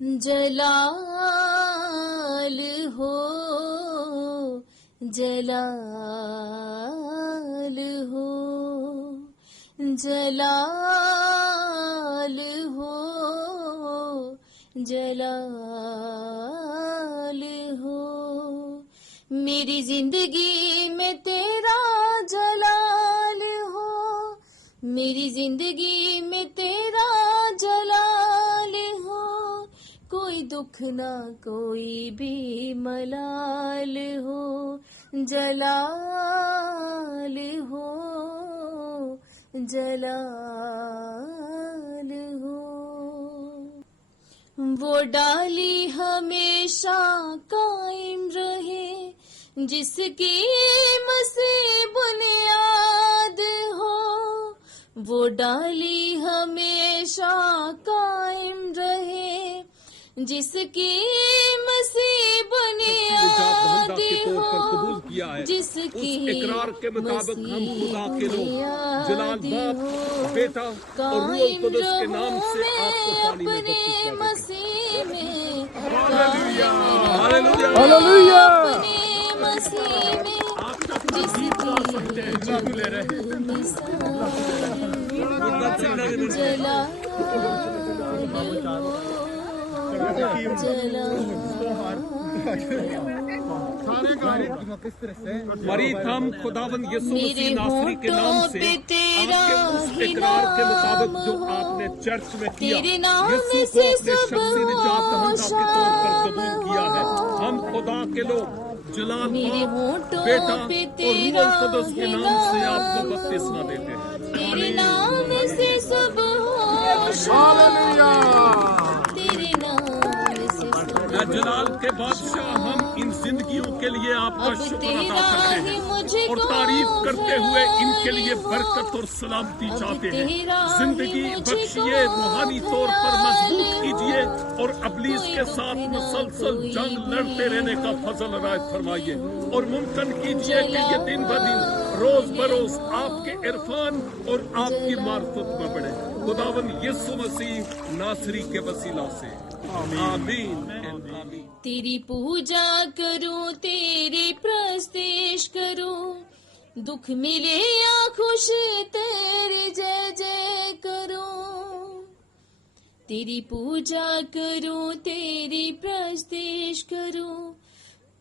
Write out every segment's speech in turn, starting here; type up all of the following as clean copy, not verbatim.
جلال ہو جلال ہو جلال ہو جلال ہو میری زندگی میں تیرا جلال ہو میری زندگی میں تیرا جلال ہو کوئی دکھ نہ کوئی بھی ملال ہو جلال ہو جلال ہو وہ ڈالی ہمیشہ قائم رہے جس کی مسیح بنیاد ہو وہ ڈالی ہمیشہ قائم رہے جس کی مسیح بنیاد ہو جس کی اقرار کے مطابق ہم خدا کے لوگ جلال باپ بیٹا اور روح القدس کے نام سے آپ کو پانی میں مسیح میں ہاللویا مسیح میں جس کی مرید ہم خداوند یسوع مسیح ناصری کے نام سے آپ کے اس اقرار کے مطابق جو آپ نے چرچ میں کیا یسوع کو اپنے شخصی نجات دہندہ کے طور پر قبول کیا ہے ہم خدا کے لوگ جلال باپ بیٹا اور روح القدس کے نام سے آپ کو بپتسمہ دیتے ہیں تیرے نام سے سب ہوش تیرے نام سے اے جلال کے بادشاہ ہم ان زندگیوں کے لیے آپ کا شکر ادا کرتے ہیں اور تعریف کرتے ہوئے ان کے لیے برکت اور سلامتی چاہتے ہیں زندگی بخشیے روحانی طور پر مضبوط کیجیے اور ابلیس کے ساتھ مسلسل جنگ لڑتے رہنے کا فضل عنایت فرمائیے اور ممکن کیجیے کہ یہ دن بدن روز بروز آپ کے عرفان اور آپ کی معرفت میں بڑھے خداوند یسوع مسیح ناصری کے وسیلہ سے آمین تیری پوجا کروں تیری پرستش کروں دکھ ملے یا خوش تیری جے جے کروں تیری پوجا کروں تیری پرستش کروں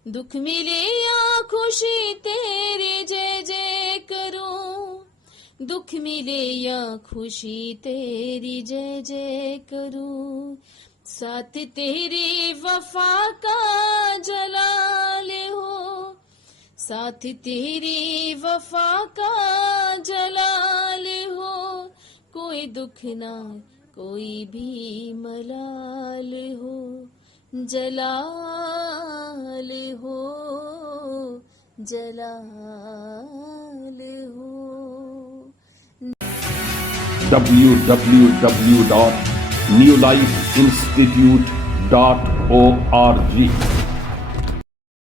دکھ ملے یا خوشی تیری جے جے کروں دکھ ملے یا خوشی تیری جے جے کروں ساتھ تیری وفا کا جلال ہو ساتھ تیری وفا کا جلال ہو کوئی دکھ نہ کوئی بھی ملال ہو جلال ہو جلال ہو www.newlifeinstitute.org